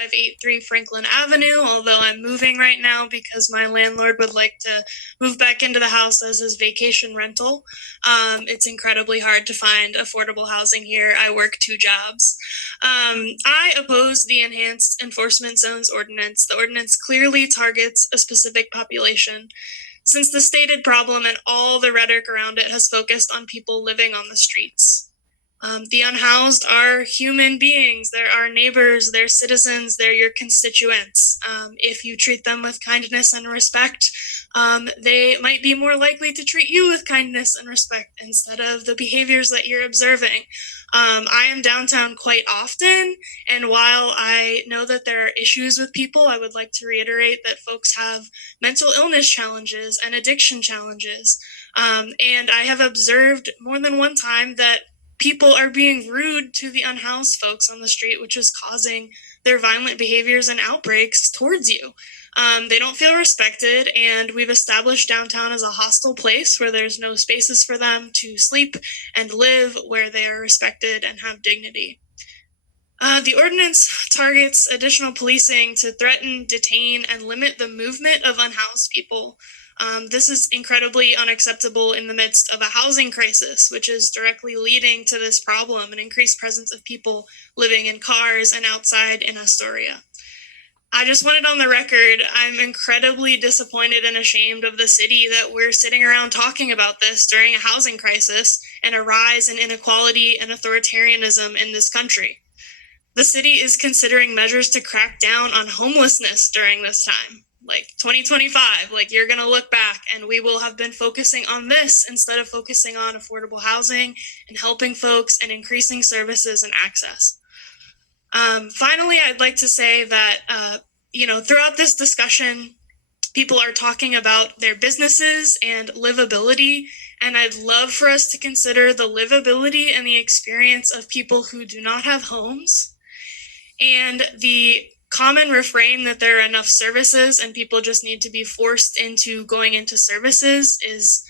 583 Franklin Avenue, although I'm moving right now because my landlord would like to move back into the house as his vacation rental. It's incredibly hard to find affordable housing here. I work 2 jobs. I oppose the Enhanced Enforcement Zones ordinance. The ordinance clearly targets a specific population, since the stated problem and all the rhetoric around it has focused on people living on the streets. The unhoused are human beings. They're our neighbors, they're citizens, they're your constituents. If you treat them with kindness and respect, they might be more likely to treat you with kindness and respect instead of the behaviors that you're observing. I am downtown quite often, and while I know that there are issues with people, I would like to reiterate that folks have mental illness challenges and addiction challenges. And I have observed more than one time that people are being rude to the unhoused folks on the street, which is causing their violent behaviors and outbreaks towards you. They don't feel respected, and we've established downtown as a hostile place where there's no spaces for them to sleep and live where they are respected and have dignity. The ordinance targets additional policing to threaten, detain, and limit the movement of unhoused people. This is incredibly unacceptable in the midst of a housing crisis, which is directly leading to this problem, an increased presence of people living in cars and outside in Astoria. I just want it on the record, I'm incredibly disappointed and ashamed of the city that we're sitting around talking about this during a housing crisis and a rise in inequality and authoritarianism in this country. The city is considering measures to crack down on homelessness during this time. Like 2025, like you're gonna look back and we will have been focusing on this instead of focusing on affordable housing and helping folks and increasing services and access. Finally, I'd like to say that, throughout this discussion, people are talking about their businesses and livability, and I'd love for us to consider the livability and the experience of people who do not have homes. And the common refrain that there are enough services and people just need to be forced into going into services is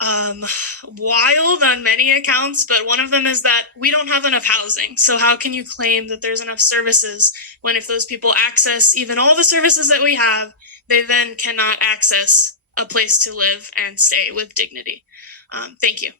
wild on many accounts, but one of them is that we don't have enough housing. So how can you claim that there's enough services when if those people access even all the services that we have, they then cannot access a place to live and stay with dignity? Thank you.